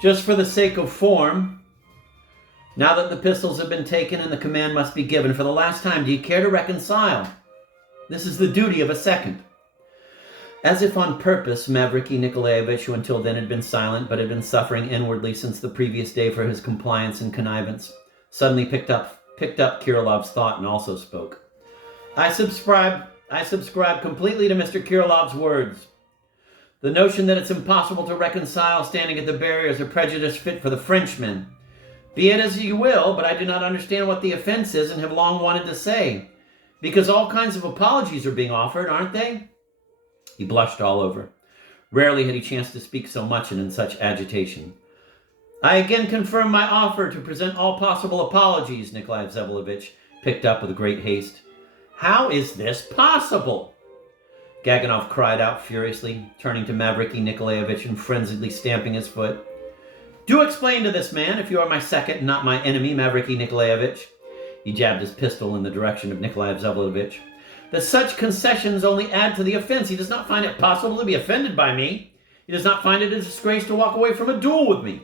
Just for the sake of form, now that the pistols have been taken and the command must be given for the last time, do you care to reconcile? This is the duty of a second. As if on purpose, Mavriky Nikolaevich, who until then had been silent but had been suffering inwardly since the previous day for his compliance and connivance, suddenly picked up Kirilov's thought and also spoke. I subscribe completely to Mr. Kirilov's words. The notion that it's impossible to reconcile standing at the barrier is a prejudice fit for the Frenchmen. Be it as you will, but I do not understand what the offense is and have long wanted to say. Because all kinds of apologies are being offered, aren't they? He blushed all over. Rarely had he chanced to speak so much and in such agitation. I again confirm my offer to present all possible apologies, Nikolai Vsevolodovich picked up with great haste. How is this possible? Gaganov cried out furiously, turning to Mavriky Nikolaevich and frenziedly stamping his foot. Do explain to this man, if you are my second and not my enemy, Mavriky Nikolaevich. He jabbed his pistol in the direction of Nikolai Vsevolodovich. That such concessions only add to the offense. He does not find it possible to be offended by me. He does not find it a disgrace to walk away from a duel with me.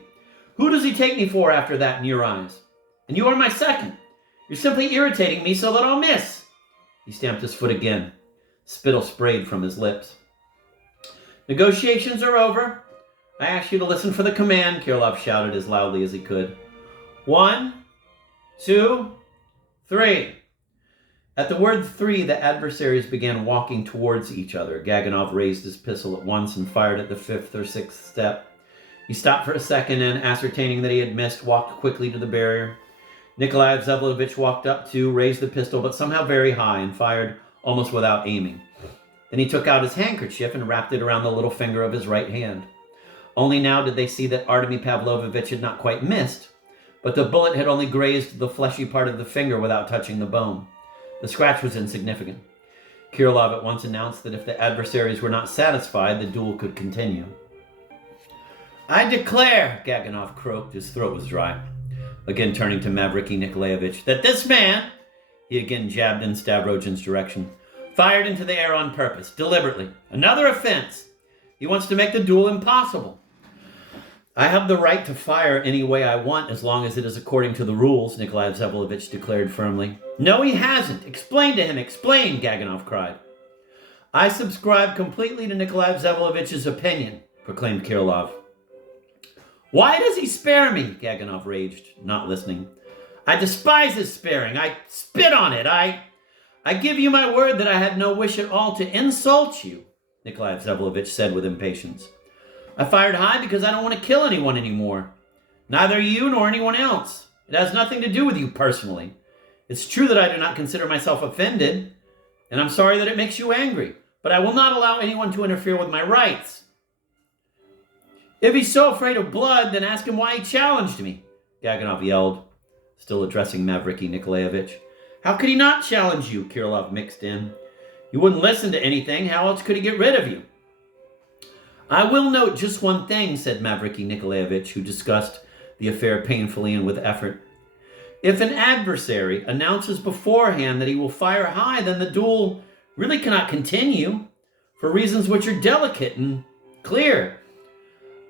Who does he take me for after that in your eyes? And you are my second. You're simply irritating me so that I'll miss. He stamped his foot again. Spittle sprayed from his lips. Negotiations are over. I ask you to listen for the command, Kirilov shouted as loudly as he could. 1, 2, 3. At the word 3, the adversaries began walking towards each other. Gaganov raised his pistol at once and fired at the 5th or 6th step. He stopped for a second and, ascertaining that he had missed, walked quickly to the barrier. Nikolai Vsevolodovich walked up too, raised the pistol, but somehow very high, and fired almost without aiming. Then he took out his handkerchief and wrapped it around the little finger of his right hand. Only now did they see that Artemy Pavlovich had not quite missed, but the bullet had only grazed the fleshy part of the finger without touching the bone. The scratch was insignificant. Kirilov at once announced that if the adversaries were not satisfied, the duel could continue. I declare, Gaganov croaked, his throat was dry. Again turning to Mavriky Nikolaevich, that this man, he again jabbed in Stavrogin's direction, fired into the air on purpose, deliberately. Another offense. He wants to make the duel impossible. I have the right to fire any way I want as long as it is according to the rules, Nikolai Vsevolodovich declared firmly. No, he hasn't. Explain to him. Explain, Gaganov cried. I subscribe completely to Nikolai Vsevolodovitch's opinion, proclaimed Kirilov. Why does he spare me? Gaganov raged, not listening. I despise his sparing. I spit on it. I give you my word that I had no wish at all to insult you, Nikolai Vsevolodovich said with impatience. I fired high because I don't want to kill anyone anymore. Neither you nor anyone else. It has nothing to do with you personally. It's true that I do not consider myself offended, and I'm sorry that it makes you angry, but I will not allow anyone to interfere with my rights. If he's so afraid of blood, then ask him why he challenged me, Gaganov yelled, still addressing Mavriky Nikolaevich. How could he not challenge you? Kirilov mixed in. You wouldn't listen to anything. How else could he get rid of you? I will note just one thing, said Mavriky Nikolaevich, who discussed the affair painfully and with effort. If an adversary announces beforehand that he will fire high, then the duel really cannot continue for reasons which are delicate and clear.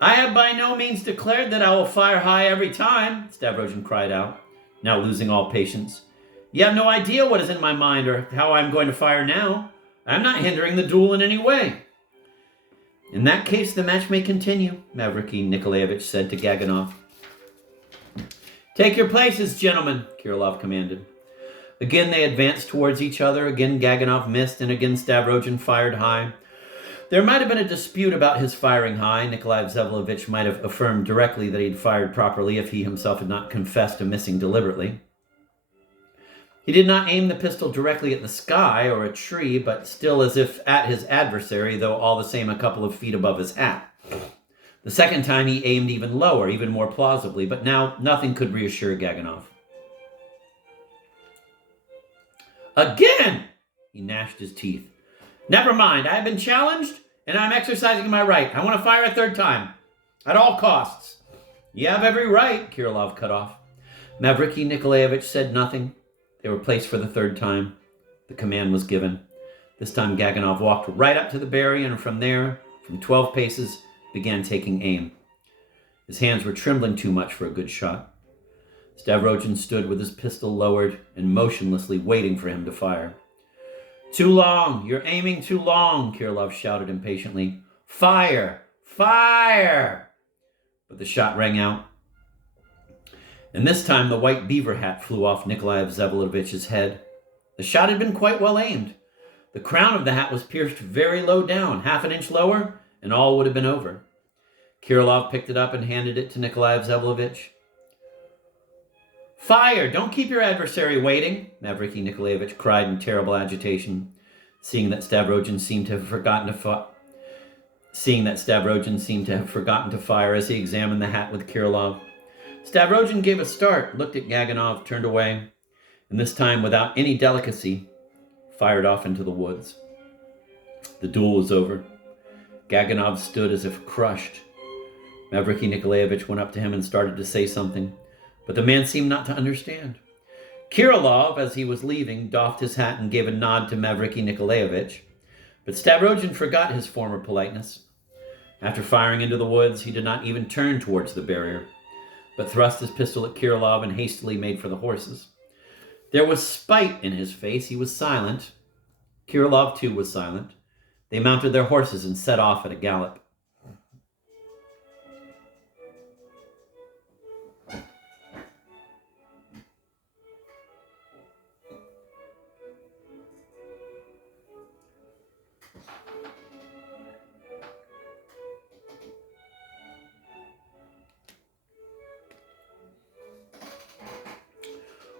I have by no means declared that I will fire high every time, Stavrogin cried out, now losing all patience. You have no idea what is in my mind or how I am going to fire now. I am not hindering the duel in any way. In that case, the match may continue, Mavriky Nikolaevich said to Gaganov. Take your places, gentlemen, Kirilov commanded. Again they advanced towards each other. Again Gaganov missed, and again Stavrogin fired high. There might have been a dispute about his firing high. Nikolai Vsevolodovich might have affirmed directly that he had fired properly if he himself had not confessed to missing deliberately. He did not aim the pistol directly at the sky or a tree, but still as if at his adversary, though all the same a couple of feet above his hat. The second time he aimed even lower, even more plausibly, but now nothing could reassure Gaganov. Again! He gnashed his teeth. Never mind, I have been challenged, and I'm exercising my right. I want to fire a third time, at all costs. You have every right, Kirilov cut off. Mavriky Nikolaevich said nothing. They were placed for the third time. The command was given. This time Gaganov walked right up to the barrier, and from there, from 12 paces, began taking aim. His hands were trembling too much for a good shot. Stavrogin stood with his pistol lowered and motionlessly waiting for him to fire. Too long! You're aiming too long, Kirilov shouted impatiently. Fire! Fire! But the shot rang out. And this time the white beaver hat flew off Nikolai Vsevolovich's head. The shot had been quite well aimed. The crown of the hat was pierced very low down, half an inch lower, and all would have been over. Kirilov picked it up and handed it to Nikolai Vsevolovic. Fire! Don't keep your adversary waiting, Mavriky Nikolaevich cried in terrible agitation, seeing that Stavrogin seemed to have forgotten to fire as he examined the hat with Kirilov. Stavrogin gave a start, looked at Gaganov, turned away, and this time, without any delicacy, fired off into the woods. The duel was over. Gaganov stood as if crushed. Mavriky Nikolaevich went up to him and started to say something, but the man seemed not to understand. Kirilov, as he was leaving, doffed his hat and gave a nod to Mavriky Nikolaevich, but Stavrogin forgot his former politeness. After firing into the woods, he did not even turn towards the barrier, but thrust his pistol at Kirilov and hastily made for the horses. There was spite in his face. He was silent. Kirilov, too, was silent. They mounted their horses and set off at a gallop.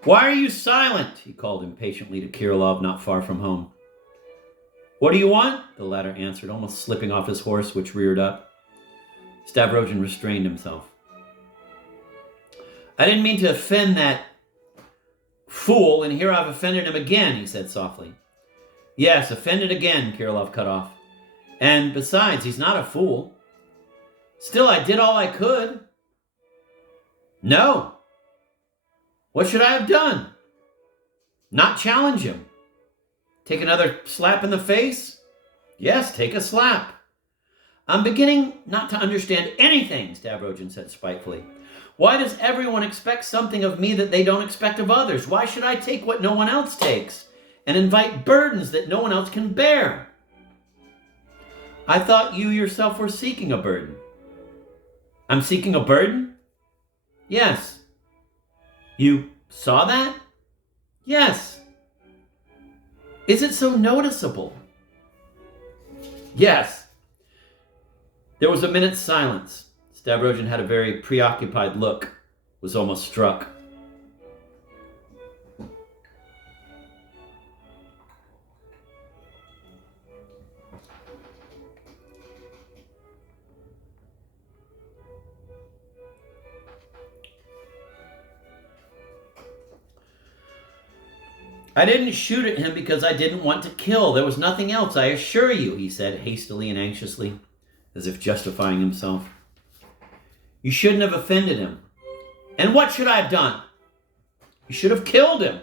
Why are you silent? He called impatiently to Kirilov not far from home. What do you want? The latter answered, almost slipping off his horse, which reared up. Stavrogin restrained himself. I didn't mean to offend that fool, and here I've offended him again, he said softly. Yes, offended again, Kirilov cut off. And besides, he's not a fool. Still, I did all I could. No. What should I have done? Not challenge him. Take another slap in the face? Yes, take a slap. I'm beginning not to understand anything, Stavrogin said spitefully. Why does everyone expect something of me that they don't expect of others? Why should I take what no one else takes and invite burdens that no one else can bear? I thought you yourself were seeking a burden. I'm seeking a burden? Yes. You saw that? Yes. Is it so noticeable? Yes. There was a minute's silence. Stavrogin had a very preoccupied look, was almost struck. I didn't shoot at him because I didn't want to kill. There was nothing else, I assure you, he said hastily and anxiously, as if justifying himself. You shouldn't have offended him. And what should I have done? You should have killed him.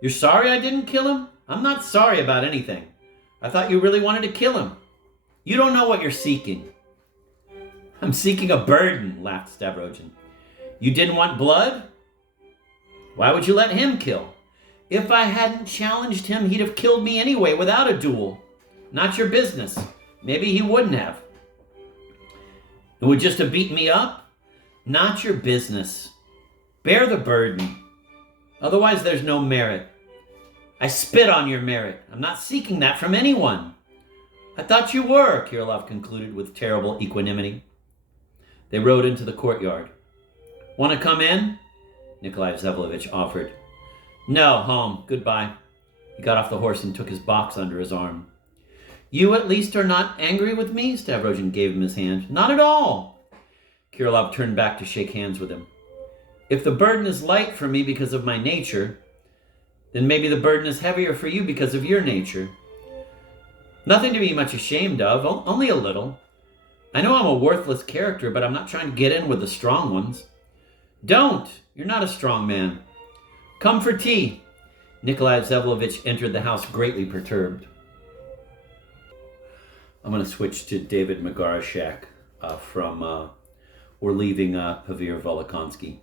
You're sorry I didn't kill him? I'm not sorry about anything. I thought you really wanted to kill him. You don't know what you're seeking. I'm seeking a burden, laughed Stavrogin. You didn't want blood? Why would you let him kill? If I hadn't challenged him, he'd have killed me anyway without a duel. Not your business. Maybe he wouldn't have. It would just have beaten me up? Not your business. Bear the burden. Otherwise, there's no merit. I spit on your merit. I'm not seeking that from anyone. I thought you were, Kirilov concluded with terrible equanimity. They rode into the courtyard. Want to come in? Nikolai Vsevolovic offered. No, home. Goodbye. He got off the horse and took his box under his arm. You at least are not angry with me? Stavrogin gave him his hand. Not at all. Kirilov turned back to shake hands with him. If the burden is light for me because of my nature, then maybe the burden is heavier for you because of your nature. Nothing to be much ashamed of, only a little. I know I'm a worthless character, but I'm not trying to get in with the strong ones. Don't! You're not a strong man. Come for tea. Nikolai Vsevolovic entered the house greatly perturbed. I'm going to switch to David Magarashek from or leaving Paveer Volokonsky.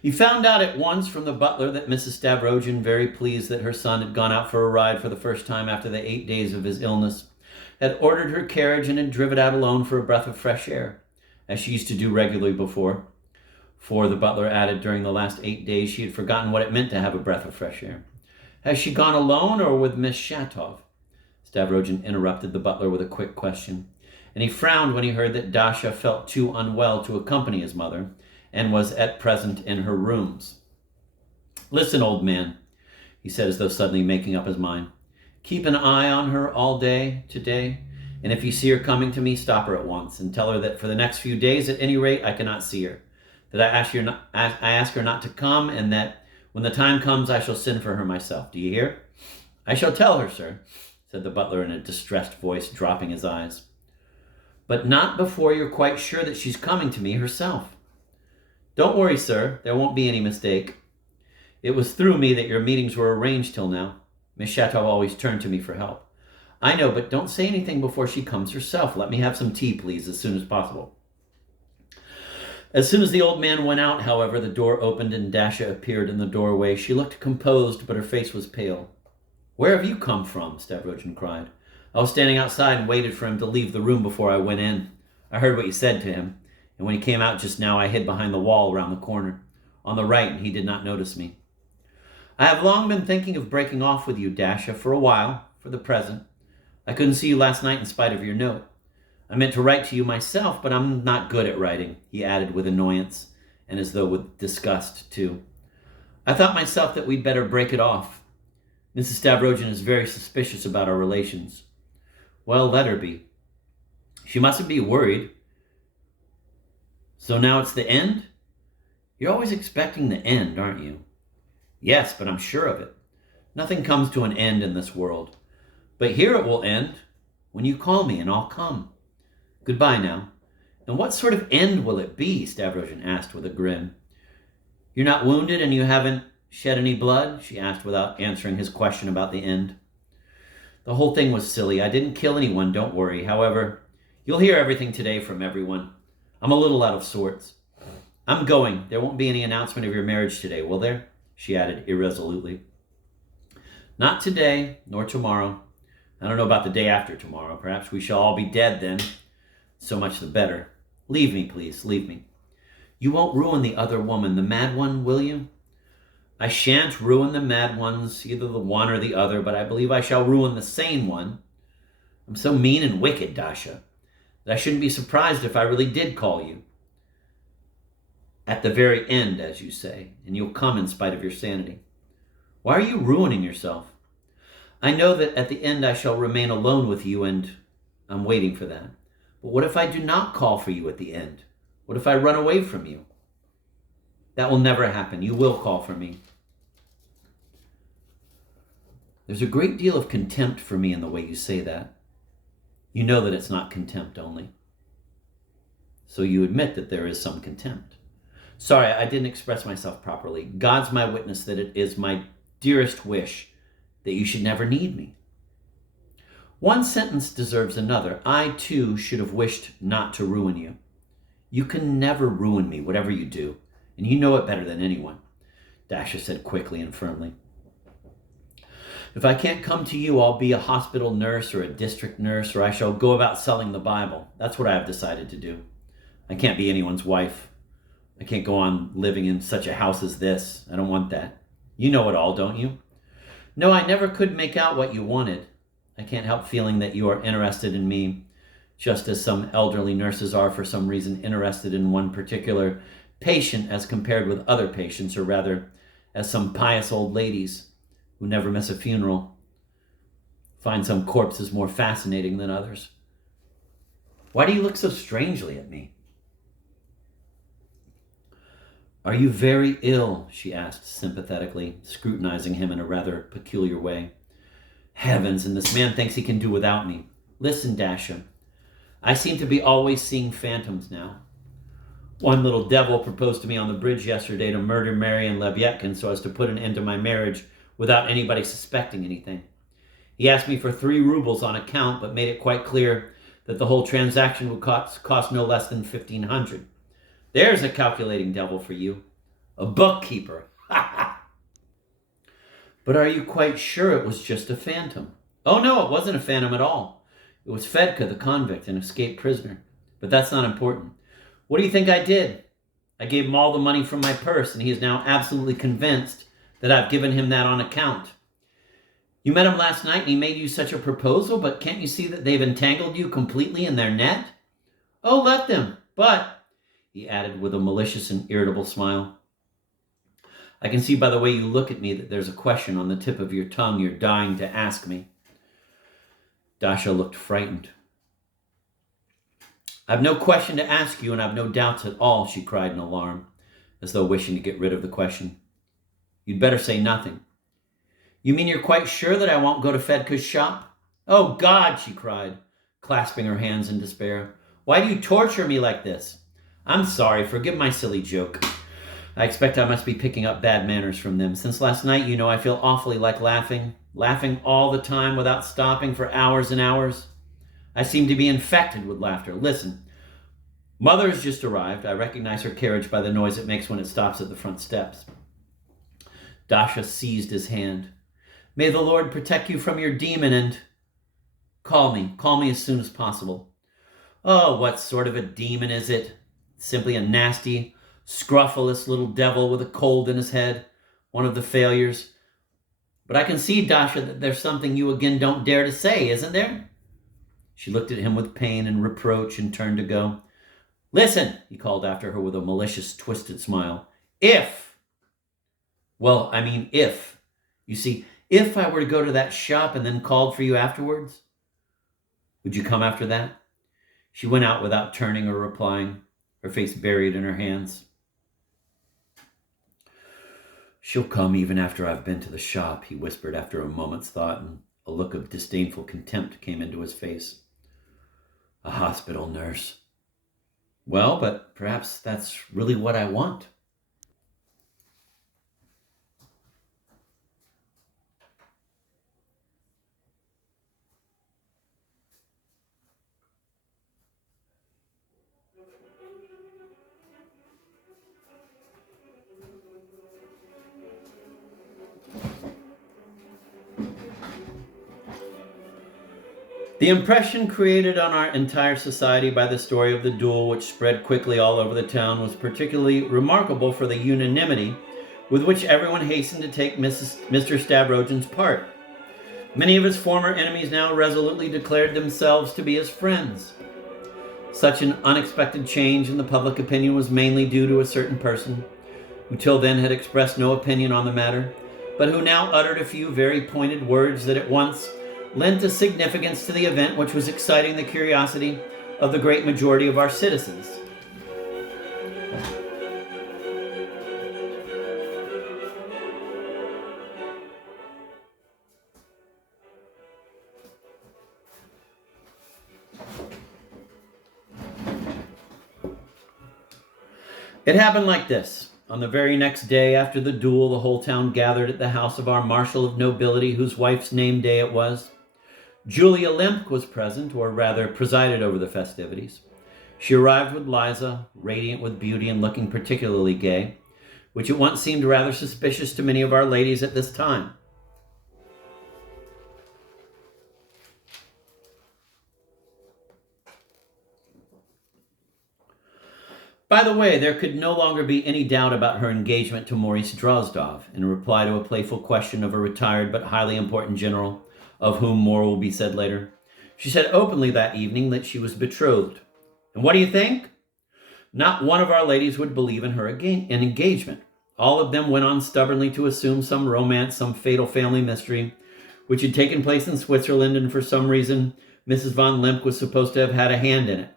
He found out at once from the butler that Mrs. Stavrogin, very pleased that her son had gone out for a ride for the first time after the 8 days of his illness, had ordered her carriage and had driven out alone for a breath of fresh air, as she used to do regularly before. For, the butler added, during the last 8 days she had forgotten what it meant to have a breath of fresh air. Has she gone alone or with Miss Shatov? Stavrogin interrupted the butler with a quick question, and he frowned when he heard that Dasha felt too unwell to accompany his mother, and was at present in her rooms. Listen, old man, he said as though suddenly making up his mind. Keep an eye on her all day today, and if you see her coming to me, stop her at once and tell her that for the next few days, at any rate, I cannot see her, that I ask her not to come, and that when the time comes, I shall send for her myself. Do you hear? I shall tell her, sir, said the butler in a distressed voice, dropping his eyes. But not before you're quite sure that she's coming to me herself. Don't worry, sir. There won't be any mistake. It was through me that your meetings were arranged till now. Miss Shatov always turned to me for help. I know, but don't say anything before she comes herself. Let me have some tea, please, as soon as possible. As soon as the old man went out, however, the door opened and Dasha appeared in the doorway. She looked composed, but her face was pale. Where have you come from? Stavrogin cried. I was standing outside and waited for him to leave the room before I went in. I heard what you said to him. And when he came out just now, I hid behind the wall around the corner, on the right, and he did not notice me. I have long been thinking of breaking off with you, Dasha, for a while, for the present. I couldn't see you last night in spite of your note. I meant to write to you myself, but I'm not good at writing, he added with annoyance, and as though with disgust, too. I thought myself that we'd better break it off. Mrs. Stavrogin is very suspicious about our relations. Well, let her be. She mustn't be worried. So now it's the end? You're always expecting the end, aren't you? Yes, but I'm sure of it. Nothing comes to an end in this world. But here it will end when you call me and I'll come. Goodbye now. And what sort of end will it be? Stavrogin asked with a grin. You're not wounded and you haven't shed any blood? She asked without answering his question about the end. The whole thing was silly. I didn't kill anyone, don't worry. However, you'll hear everything today from everyone. I'm a little out of sorts. I'm going. There won't be any announcement of your marriage today, will there? She added irresolutely. Not today, nor tomorrow. I don't know about the day after tomorrow. Perhaps we shall all be dead then. So much the better. Leave me, please. Leave me. You won't ruin the other woman, the mad one, will you? I shan't ruin the mad ones, either the one or the other, but I believe I shall ruin the sane one. I'm so mean and wicked, Dasha, that I shouldn't be surprised if I really did call you. At the very end, as you say, and you'll come in spite of your sanity. Why are you ruining yourself? I know that at the end I shall remain alone with you, and I'm waiting for that. But what if I do not call for you at the end? What if I run away from you? That will never happen. You will call for me. There's a great deal of contempt for me in the way you say that. You know that it's not contempt only. So you admit that there is some contempt. Sorry, I didn't express myself properly. God's my witness that it is my dearest wish that you should never need me. One sentence deserves another. I, too, should have wished not to ruin you. You can never ruin me, whatever you do, and you know it better than anyone, Dasha said quickly and firmly. If I can't come to you, I'll be a hospital nurse or a district nurse, or I shall go about selling the Bible. That's what I have decided to do. I can't be anyone's wife. I can't go on living in such a house as this. I don't want that. You know it all, don't you? No, I never could make out what you wanted. I can't help feeling that you are interested in me, just as some elderly nurses are for some reason interested in one particular patient as compared with other patients, or rather, as some pious old ladies who never miss a funeral find some corpses more fascinating than others. Why do you look so strangely at me? Are you very ill? She asked sympathetically, scrutinizing him in a rather peculiar way. Heavens, and this man thinks he can do without me. Listen, Dasha, I seem to be always seeing phantoms now. One little devil proposed to me on the bridge yesterday to murder Marian Lebyetkin so as to put an end to my marriage without anybody suspecting anything. He asked me for 3 rubles on account, but made it quite clear that the whole transaction would cost no less than 1,500. There's a calculating devil for you. A bookkeeper. But are you quite sure it was just a phantom? Oh no, it wasn't a phantom at all. It was Fedka, the convict, an escaped prisoner. But that's not important. What do you think I did? I gave him all the money from my purse, and he is now absolutely convinced that I've given him that on account. You met him last night and he made you such a proposal, but can't you see that they've entangled you completely in their net? Oh, let them. But, he added with a malicious and irritable smile, I can see by the way you look at me that there's a question on the tip of your tongue you're dying to ask me. Dasha looked frightened. I've no question to ask you, and I've no doubts at all, she cried in alarm, as though wishing to get rid of the question. You'd better say nothing. You mean you're quite sure that I won't go to Fedka's shop? Oh, God, she cried, clasping her hands in despair. Why do you torture me like this? I'm sorry, forgive my silly joke. I expect I must be picking up bad manners from them. Since last night, you know, I feel awfully like laughing all the time without stopping for hours and hours. I seem to be infected with laughter. Listen, Mother has just arrived. I recognize her carriage by the noise it makes when it stops at the front steps. Dasha seized his hand. May the Lord protect you from your demon and... Call me as soon as possible. Oh, what sort of a demon is it? Simply a nasty, scrofulous little devil with a cold in his head, one of the failures. But I can see, Dasha, that there's something you again don't dare to say, isn't there? She looked at him with pain and reproach and turned to go. Listen, he called after her with a malicious, twisted smile. If. You see, if I were to go to that shop and then called for you afterwards, would you come after that? She went out without turning or replying, her face buried in her hands. She'll come even after I've been to the shop, he whispered after a moment's thought, and a look of disdainful contempt came into his face. A hospital nurse. Well, but perhaps that's really what I want. The impression created on our entire society by the story of the duel, which spread quickly all over the town, was particularly remarkable for the unanimity with which everyone hastened to take Mr. Stavrogin's part. Many of his former enemies now resolutely declared themselves to be his friends. Such an unexpected change in the public opinion was mainly due to a certain person, who till then had expressed no opinion on the matter, but who now uttered a few very pointed words that at once lent a significance to the event which was exciting the curiosity of the great majority of our citizens. It happened like this. On the very next day after the duel, the whole town gathered at the house of our Marshal of Nobility, whose wife's name day it was. Julia Limp was present, or rather presided over the festivities. She arrived with Liza, radiant with beauty and looking particularly gay, which at once seemed rather suspicious to many of our ladies at this time. By the way, there could no longer be any doubt about her engagement to Maurice Drozdov, in reply to a playful question of a retired but highly important general, of whom more will be said later. She said openly that evening that she was betrothed. And what do you think? Not one of our ladies would believe in her engagement. All of them went on stubbornly to assume some romance, some fatal family mystery, which had taken place in Switzerland, and for some reason Mrs. von Limp was supposed to have had a hand in it.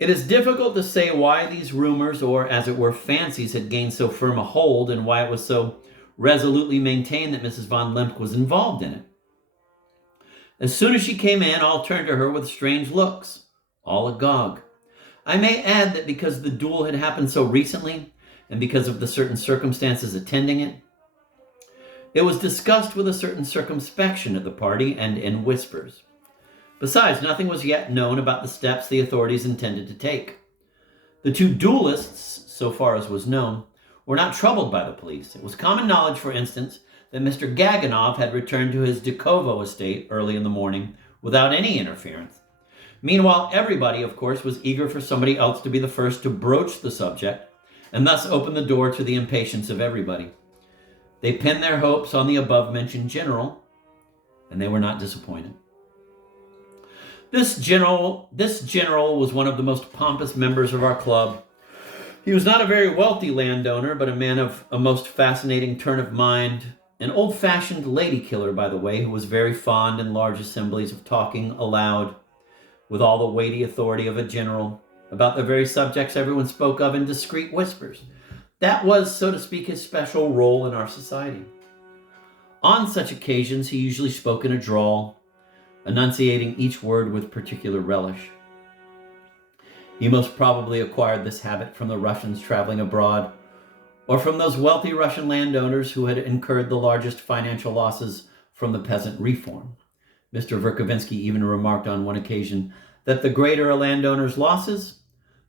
It is difficult to say why these rumors, or as it were fancies, had gained so firm a hold, and why it was so resolutely maintained that Mrs. von Limp was involved in it. As soon as she came in, all turned to her with strange looks, all agog. I may add that because the duel had happened so recently, and because of the certain circumstances attending it, it was discussed with a certain circumspection at the party and in whispers. Besides, nothing was yet known about the steps the authorities intended to take. The two duelists, so far as was known, were not troubled by the police. It was common knowledge, for instance, that Mr. Gaganov had returned to his Dukovo estate early in the morning without any interference. Meanwhile, everybody, of course, was eager for somebody else to be the first to broach the subject and thus open the door to the impatience of everybody. They pinned their hopes on the above-mentioned general, and they were not disappointed. This general was one of the most pompous members of our club. He was not a very wealthy landowner, but a man of a most fascinating turn of mind, an old-fashioned lady killer, by the way, who was very fond in large assemblies of talking aloud with all the weighty authority of a general about the very subjects everyone spoke of in discreet whispers. That was, so to speak, his special role in our society. On such occasions, he usually spoke in a drawl, enunciating each word with particular relish. He most probably acquired this habit from the Russians traveling abroad, or from those wealthy Russian landowners who had incurred the largest financial losses from the peasant reform. Mr. Verkovensky even remarked on one occasion that the greater a landowner's losses,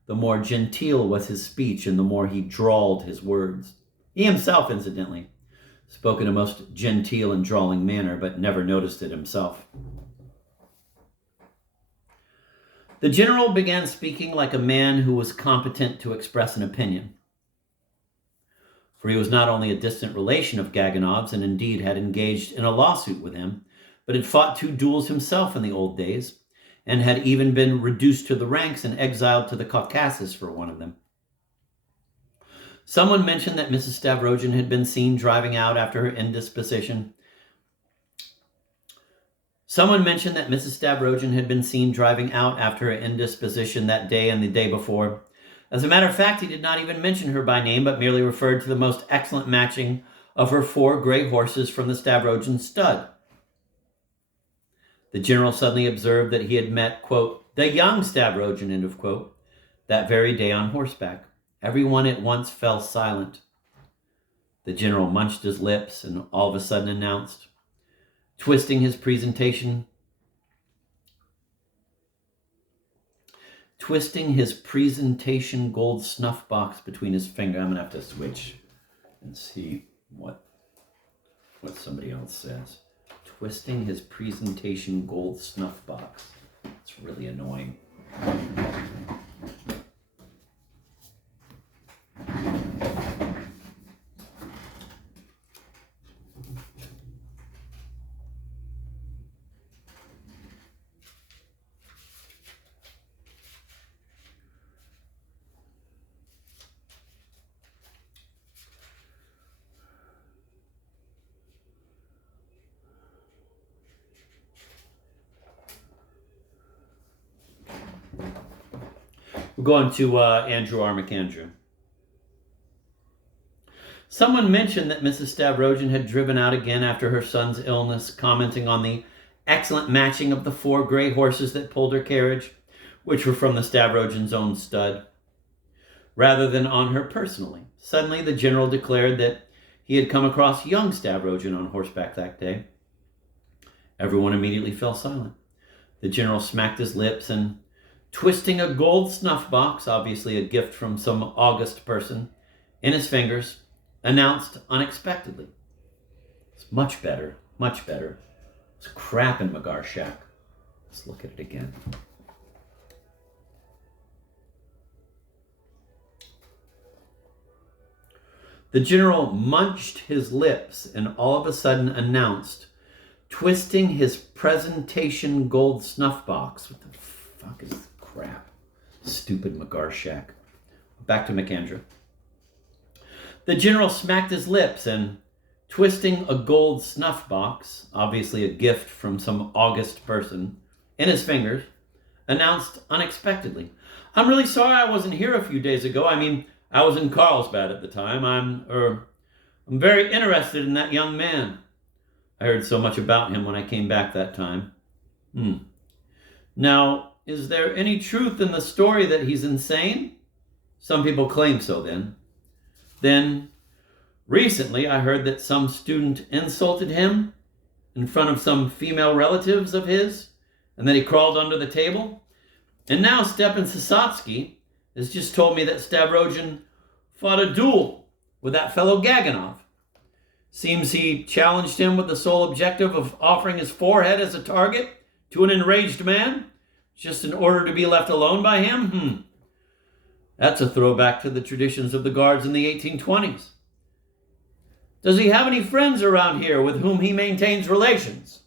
the more genteel was his speech and the more he drawled his words. He himself, incidentally, spoke in a most genteel and drawling manner, but never noticed it himself. The general began speaking like a man who was competent to express an opinion. For he was not only a distant relation of Gaganov's, and indeed had engaged in a lawsuit with him, but had fought 2 duels himself in the old days, and had even been reduced to the ranks and exiled to the Caucasus for one of them. Someone mentioned that Mrs. Stavrogin had been seen driving out after her indisposition. That day and the day before. As a matter of fact, he did not even mention her by name, but merely referred to the most excellent matching of her 4 gray horses from the Stavrogin stud. The general suddenly observed that he had met, quote, the young Stavrogin, end of quote, that very day on horseback. Everyone at once fell silent. The general munched his lips and all of a sudden announced, twisting his presentation gold snuff box between his fingers. I'm going to have to switch and see what somebody else says. Twisting his presentation gold snuff box. It's really annoying. We're going to Andrew R. McAndrew. Someone mentioned that Mrs. Stavrogin had driven out again after her son's illness, commenting on the excellent matching of the 4 gray horses that pulled her carriage, which were from the Stavrogins' own stud, rather than on her personally. Suddenly, the general declared that he had come across young Stavrogin on horseback that day. Everyone immediately fell silent. The general smacked his lips and, twisting a gold snuff box, obviously a gift from some august person, in his fingers, announced unexpectedly, it's much better, much better. It's crap in Magarshak. Let's look at it again. The general munched his lips and all of a sudden announced, twisting his presentation gold snuff box. What the fuck is this crap? Stupid Magarshak. Back to McAndrew. The general smacked his lips and, twisting a gold snuff box, obviously a gift from some august person, in his fingers, announced unexpectedly, I'm really sorry I wasn't here a few days ago. I was in Carlsbad at the time. I'm very interested in that young man. I heard so much about him when I came back that time. Now, is there any truth in the story that he's insane? Some people claim so then. Then, recently I heard that some student insulted him in front of some female relatives of his, and that he crawled under the table. And now Stepan Sasatsky has just told me that Stavrogin fought a duel with that fellow Gaganov. Seems he challenged him with the sole objective of offering his forehead as a target to an enraged man, just in order to be left alone by him. That's a throwback to the traditions of the Guards in the 1820s. Does he have any friends around here with whom he maintains relations?